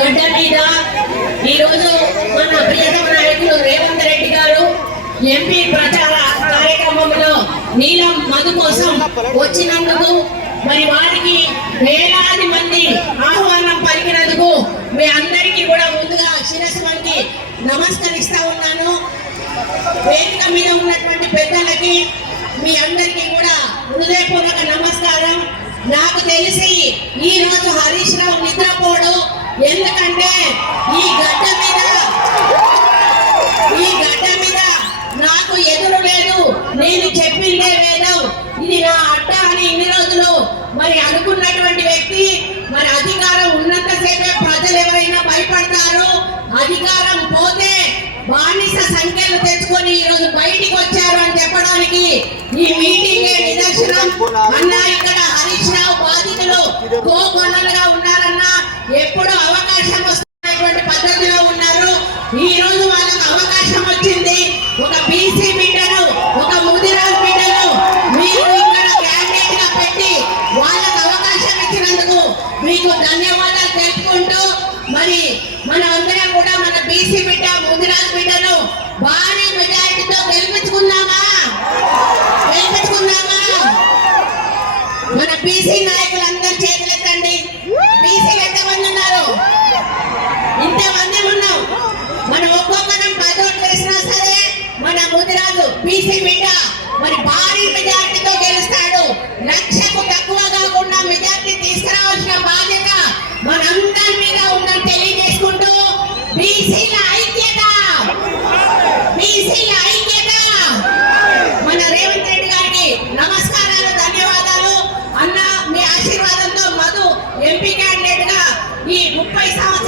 గడ్డ మీద ఈరోజు మన ప్రియతమ నాయకులు రేవంత్ రెడ్డి గారు ఎంపీ ప్రచార కార్యక్రమంలో నీలం మధు కోసం వచ్చినందుకు మరి వారికి వేలాది మంది ఆహ్వానం పలికినందుకు మీ అందరికీ కూడా ముందుగా శిరస్సు వంచి నమస్కరిస్తా ఉన్నాను. వేదిక మీద ఉన్నటువంటి పెద్దలకి మీ అందరికీ కూడా హృదయపూర్వక నమస్కారం. నాకు తెలిసి ఈ రోజు హరీష్ రావు నిద్రపోడు, ఎందుకంటే ఈ గడ్డ మీద నాకు ఎదురు లేదు, నేను చెప్పిందే వేదం, ఇది నా అడ్డ అని ఇన్ని రోజులు మరి అనుకున్నటువంటి వ్యక్తి. మరి అధికారం ఉన్నంతసేపే ప్రజలు ఎవరైనా భయపడతారు, అధికారం పోతే బానిస సంఖ్యలు తెచ్చుకొని ఈ రోజు బయటికి వచ్చారు అని చెప్పడానికి ఈ మీటింగే నిదర్శనం. అన్న ఇక్కడ హరీష్ రావు బాధితులు కోకొనలుగా ఉన్నారన్నా, ఎప్పుడు అవకాశం వస్తున్నటువంటి పద్ధతిలో ఉన్నారు. ఈ రోజు వాళ్ళకి అవకాశం వచ్చింది. ఒక బీసీ బిడ్డను, ఒక ముదిరాజ్ బిడ్డను మీరు ఇక్కడ క్యాండిడేట్ గా పెట్టి వాళ్ళకి అవకాశం ఇచ్చినందుకు మీకు ధన్యవాదాలు తెలుపుకుంటూ, మరి మన అందరం కూడా మన బీసీ బిడ్డ ముదిరాజ్ బిడ్డను భారీ మెజారిటీతో గెలిపించుకుందామా? మన బీసీ నాయకులందరూ చేతులెత్తండి. బీసీలు ఎంతమంది ఉన్నారు? ఇంతమంది ఉన్నాం. మనం ఒక్కొక్కరం 10 ఓట్లు వేసినా సరే మన ముదిరాజు బీసీ బిడ్డ మరి భారీ మెజారిటీతో గెలుస్తాడు. లక్షకు తక్కువ కాకుండా మెజారిటీ తీసుకురావాల్సిన బాధ్యత మనందరి మీద ఉందని తెలియజేసుకుంటూ బీసీల ఐక్యత మన రేవంత్ రెడ్డి గారికి నమస్కారాలు, ధన్యవాదాలు. అన్న మీ ఆశీర్వాదంతో మధు ఎంపీ క్యాండిడేట్ గా ఈ 30 సంవత్సరాలు